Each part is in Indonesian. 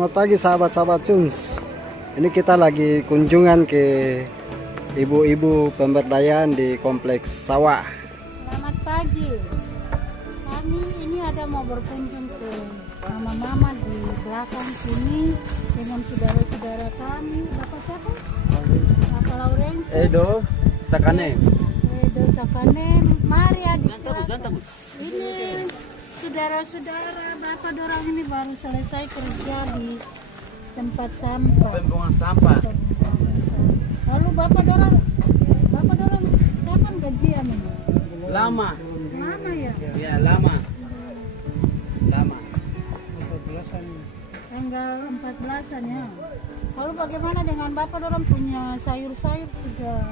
Selamat pagi sahabat-sahabat Cuns. Ini kita lagi kunjungan ke ibu-ibu pemberdayaan di kompleks sawah. Selamat pagi. Kami ini ada mau berkunjung ke mama-mama di belakang sini dengan saudara-saudara kami. Bapak siapa? Bapak Laurensius. Edo Takane. Edo Takane. Mari adik silakan. Ini saudara-saudara Bapak dorang ini baru selesai kerja di tempat sampah. Pembuangan sampah. Lalu Bapak dorang kapan gajian ini? Lama. Lama ya? Ya, lama. Tanggal 14-an ya. Lalu bagaimana dengan Bapak dorang punya sayur-sayur sudah?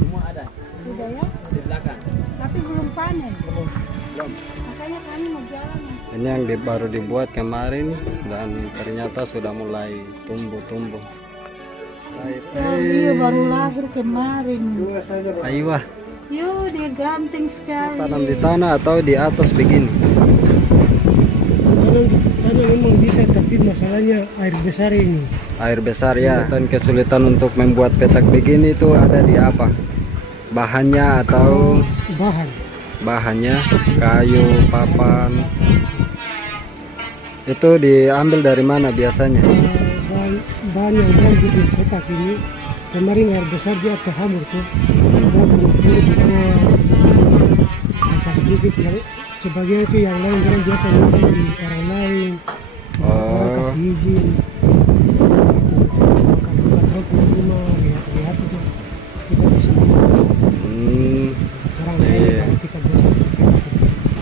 Semua ada Sudah ya? di belakang. Tapi belum panen. Belum. Makanya kami mau jalan. Ini yang baru dibuat kemarin dan ternyata sudah mulai tumbuh-tumbuh. Iya baru lahir kemarin. Ayo wah, Yuk dia ganteng sekali. tanam di tanah atau di atas begini. Tanah memang bisa, tapi masalahnya air besar ini. Air besar ya. Dan kesulitan untuk membuat petak begini itu ada di apa? Bahannya atau bahannya kayu, papan. Itu diambil dari mana biasanya? Bahan yang bahan bikin kotak ini kemarin air besar dia terhamur tuh. Apa sedikit yang sebagian itu yang lain orang biasa minta di orang lain. Orang kasih izin. Kalau kita punya rumah lihat itu kita bisa orang lain kalau kita biasa.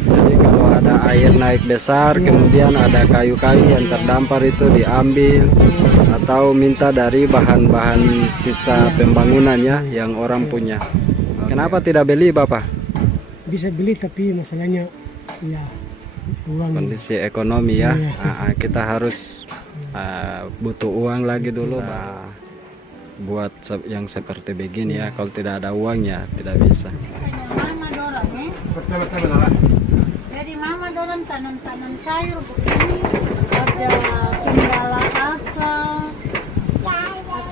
Jadi kalau ada air naik besar, kemudian ada kayu-kayu yang terdampar itu diambil atau minta dari bahan-bahan sisa pembangunan ya yang orang punya. Kenapa tidak beli Bapak? Bisa beli tapi masalahnya ya uang. Kondisi ekonomi ya. Iya. Kita harus butuh uang lagi dulu buat yang seperti begini ya. Kalau tidak ada uangnya tidak bisa. Mama dorang Jadi mama dorang tanam sayur begini. Ada kendala apa?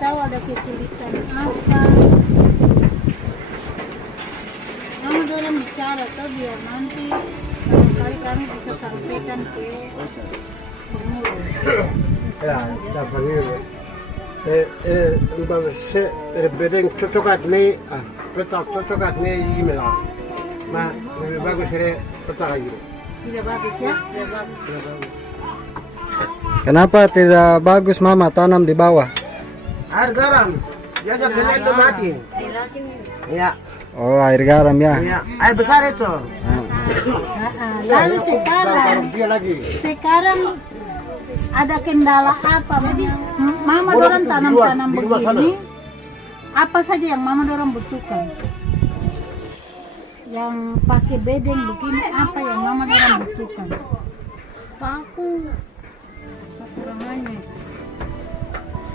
Atau ada kesulitan apa? Mama dorang bicara tuh biar nanti kali kami bisa sampaikan ke pengurus. Ya, dapat bedeng cocokat nih, petak cocokat nih gimana? Nah, lebih bagus ini petak lagi. Tidak bagus ya? Tidak bagus. Kenapa tidak bagus Mama tanam di bawah? Air garam, biasa kena itu mati. Ya, Oh, air garam ya. ya, air besar itu. Lalu Dia lagi. sekarang ada kendala apa? Mama dorang tanam-tanam begini. Apa saja yang mama dorang butuhkan? Yang pakai bedeng begini apa yang mama dorang butuhkan? Paku. Kekurangannya.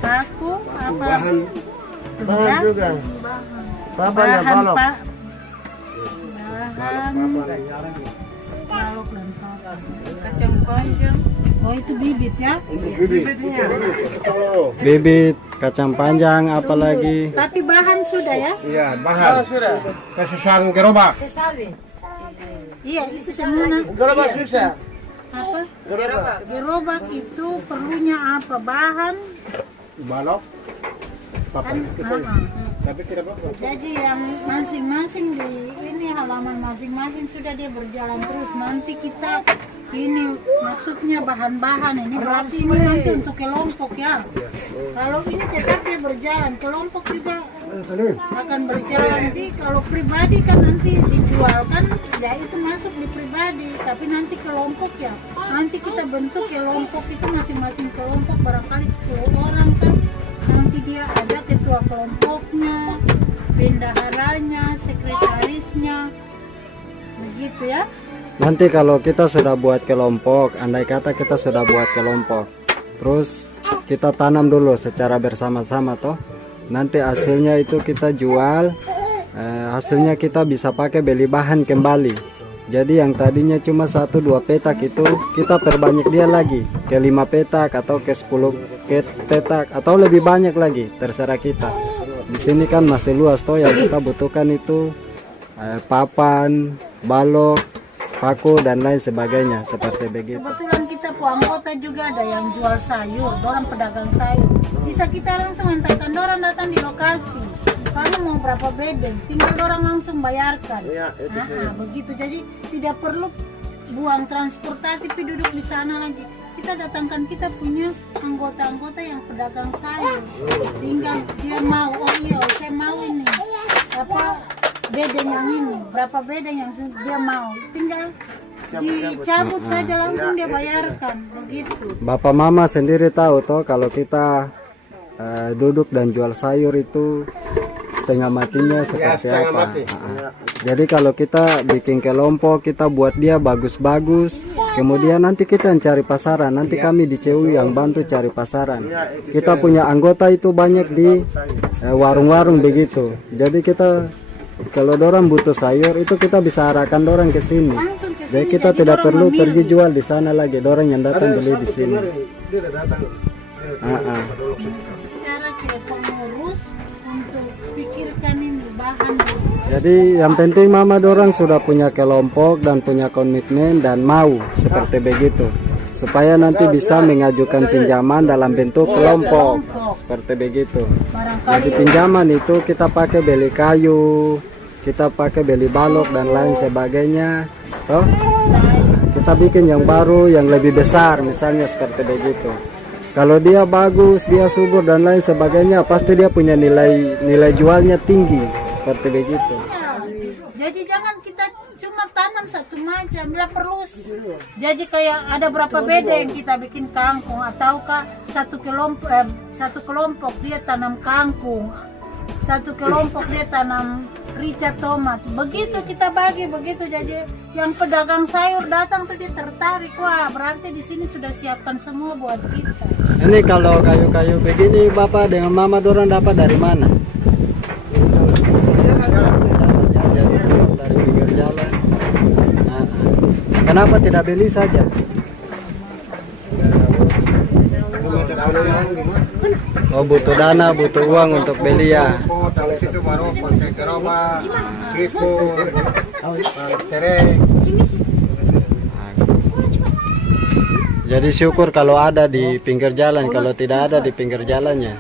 Paku apa? Bahan juga. Bahannya balok. Bahan balok dan papan. Kacang panjang. Oh itu bibit ya? Bibitnya. Bibit, kacang panjang, apalagi Tapi bahan sudah ya? Iya, bahan. Kesusahan gerobak. Iya itu semua. Gerobak susah. Apa? Gerobak itu perlunya apa? Bahan Balok. kan? Tapi tidak apa-apa. Jadi yang masing-masing di ini halaman masing-masing sudah dia berjalan terus. Nanti kita ini maksudnya bahan-bahan ini berarti ini nanti untuk kelompok ya. Kalau ini tetap dia berjalan, kelompok juga akan berjalan. Di kalau pribadi kan nanti dijual kan, ya itu masuk di pribadi. Tapi nanti kelompok ya, nanti kita bentuk kelompok itu masing-masing kelompok barangkali 10 orang kan. Nanti dia ada ketua kelompoknya, bendaharanya, sekretarisnya, begitu ya. nanti kalau kita sudah buat kelompok, andai kata kita sudah buat kelompok, terus kita tanam dulu secara bersama-sama toh. Nanti hasilnya itu kita jual, hasilnya kita bisa pakai beli bahan kembali. Jadi yang tadinya cuma 1-2 petak itu kita perbanyak dia lagi ke 5 petak atau ke 10 petak atau lebih banyak lagi, terserah kita. Di sini kan masih luas toh, yang kita butuhkan itu papan, balok, paku dan lain sebagainya seperti begitu. Kebetulan kita anggota juga ada yang jual sayur, orang pedagang sayur. Bisa kita langsung antarkan orang datang di lokasi. Kamu mau berapa bedeng, tinggal orang langsung bayarkan. Begitu. Jadi tidak perlu buang transportasi pi duduk di sana lagi. Kita datangkan kita punya anggota-anggota yang pedagang sayur. Tinggal dia mau, oh iya saya mau ini apa bedeng yang ini, berapa bedeng yang dia mau, tinggal dicabut saja langsung dia bayarkan begitu. Bapak mama sendiri tahu toh kalau kita duduk dan jual sayur itu setengah matinya seperti setengah apa. mati. Jadi kalau kita bikin kelompok, kita buat dia bagus-bagus, kemudian nanti kita yang cari pasaran, nanti kami di CU yang bantu cari pasaran. Kita punya anggota itu banyak di warung-warung begitu. Jadi kita kalau dorang butuh sayur itu kita bisa arahkan dorang ke sini. Langsung ke Jadi sini, kita jadi tidak orang perlu memilih. pergi jual di sana lagi, dorang yang datang beli di sini. Dia udah datang. Cara ke pengurus untuk pikirkan ini bahan. Jadi yang penting mama dorang sudah punya kelompok dan punya komitmen dan mau seperti begitu, supaya nanti bisa mengajukan pinjaman dalam bentuk kelompok seperti begitu. Jadi Barangkali pinjaman itu kita pakai beli kayu, kita pakai beli balok dan lain sebagainya. Toh kita bikin yang baru yang lebih besar misalnya seperti begitu. Kalau dia bagus, dia subur dan lain sebagainya, pasti dia punya nilai jualnya tinggi seperti begitu. jadi jangan kita cuma tanam satu macam, tidak perlu. Jadi kayak ada berapa bedeng kita bikin kangkung, ataukah satu kelompok dia tanam kangkung, satu kelompok dia tanam rica tomat. Begitu kita bagi begitu. Jadi yang pedagang sayur datang tuh dia tertarik, wah berarti di sini sudah siapkan semua buat kita. Ini kalau kayu-kayu begini bapak dengan mama dorang dapat dari mana? Jadi dari pinggir jalan. Nah, kenapa tidak beli saja? Oh butuh dana, butuh uang untuk beli ya. Dari situ baru pakai gerobak, kipu, cerai. Jadi syukur kalau ada di pinggir jalan, kalau tidak ada di pinggir jalannya.